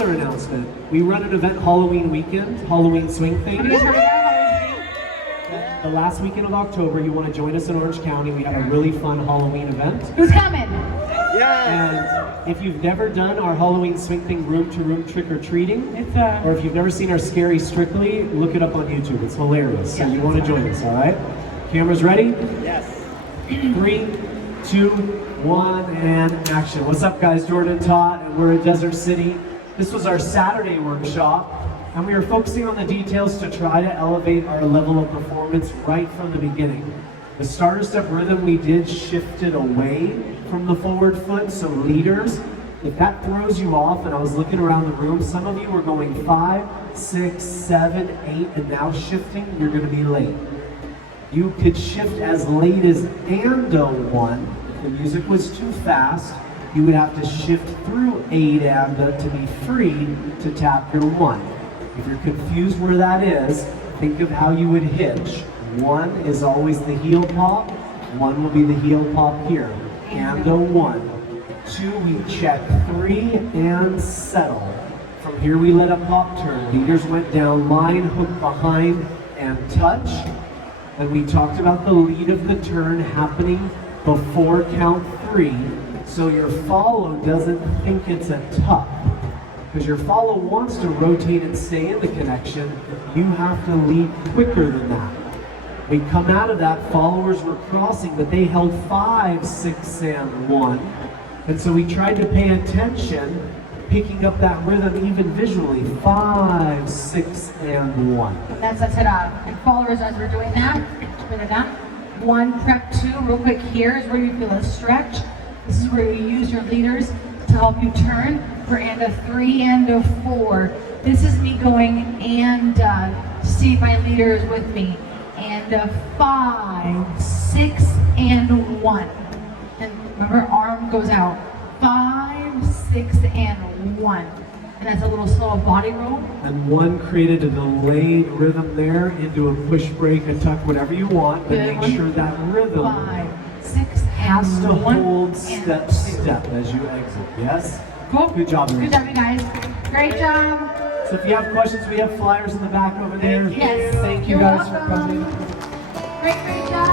another announcement. We run an event Halloween weekend, Halloween swing thing. The last weekend of October, you want to join us in Orange County. We have a really fun Halloween event. Who's coming? And if you've never done our Halloween swing thing room-to-room trick-or-treating, or if you've never seen our Scary Strictly, look it up on YouTube. It's hilarious. So you want to join us, all right? Cameras ready? Yes. 3, 2, 1, and action. What's up, guys? Jordan and Todd, and we're in Desert City. This was our Saturday workshop, and we were focusing on the details to try to elevate our level of performance right from the beginning. The starter step rhythm we did shifted away from the forward foot, so leaders, if that throws you off, and I was looking around the room, some of you were going 5, 6, 7, 8, and now shifting, you're going to be late. You could shift as late as and a 1. If the music was too fast, you would have to shift through 8 and to be free to tap your 1. If you're confused where that is, think of how you would hitch. 1 is always the heel pop, 1 will be the heel pop here. And a 1. 2, we check 3 and settle. From here we let a pop turn. Leaders went down line, hook behind, and touch. And we talked about the lead of the turn happening before count 3, so your follow doesn't think it's a tuck. Because your follow wants to rotate and stay in the connection, you have to lead quicker than that. We come out of that, followers were crossing, but they held 5, 6, and 1. And so we tried to pay attention, picking up that rhythm even visually. 5, 6, and 1. That's it. And followers, as we're doing that, 1, prep 2, real quick here is where you feel a stretch. This is where you use your leaders to help you turn for and a 3 and a 4. This is me going and to see if my leader is with me. And a 5, 6, and 1. And remember, arm goes out. 5, 6, and 1. And that's a little slow body roll. And 1 created a delayed rhythm there into a push break, a tuck, whatever you want, but Good. make sure that rhythm 5, 6, has and to 1. hold step, as you exit. Yes? Cool. Good job, Good job, you guys. Great job. So if you have questions, we have flyers in the back over there. Yes. Thank you You're guys welcome. for coming. Great job.